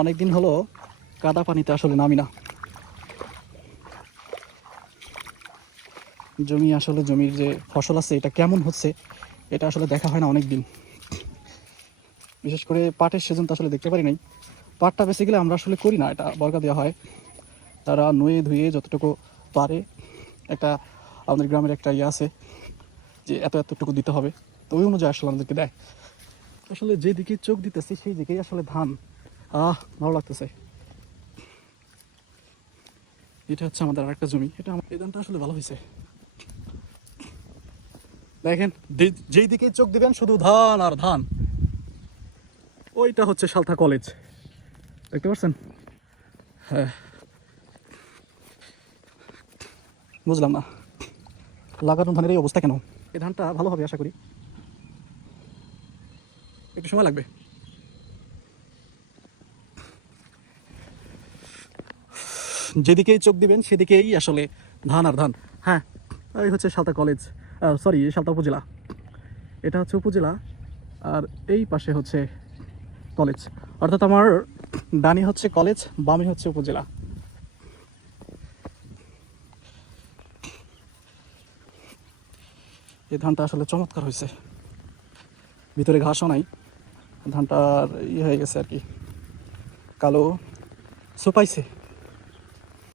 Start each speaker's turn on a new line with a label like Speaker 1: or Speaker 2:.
Speaker 1: অনেক দিন হলো কাদা পানিতে আসলে নামি না। জমি আসলে জমির যে ফসল আছে, এটা কেমন হচ্ছে, এটা আসলে দেখা হয় না অনেক দিন বিশেষ করে পাটের সেজন তো আসলে দেখতে পারি নাই। পাটটা বেঁচে গেলে আমরা আসলে করি না, এটা বর্গা দেওয়া হয়। তারা নুয়ে ধুয়ে যতটুকু পারে, একটা আমাদের গ্রামের একটা ইয়ে আছে, যে এত এতটুকু দিতে হবে। তো ওই অনুযায়ী আসলে আমাদেরকে দেয়। আসলে যেদিকে চোখ দিতেছি সেই দিকেই আসলে ধান। আহ, ভালো লাগতেছে। এটা হচ্ছে আমাদের আরেকটা জমি। এটা আমার এই ধানটা আসলে ভালো হয়েছে। দেখেন যেই দিকে চোখ দিবেন, শুধু ধান আর ধান। ওইটা হচ্ছে সালথা কলেজ দেখতে পাচ্ছেন? হ্যাঁ। বুঝলাম না। লাগানো ধানের এই অবস্থা কেন? এই ধানটা ভালো হবে, আশা করি। একটু সময় লাগবে। যেদিকেই চোখ দিবেন, সেদিকেই আসলে ধান আর ধান। হ্যাঁ এই হচ্ছে সালতা কলেজ সরি সালতা উপজেলা। এটা হচ্ছে উপজেলা, আর এই পাশে হচ্ছে কলেজ। অর্থাৎ আমার ডানি হচ্ছে কলেজ, বামে হচ্ছে উপজেলা। এই ধানটা আসলে চমৎকার হয়েছে। ভিতরে ঘাসও নাই। ধানটার ইয়ে হয়ে গেছে আর কি। কালো সোপাইছে।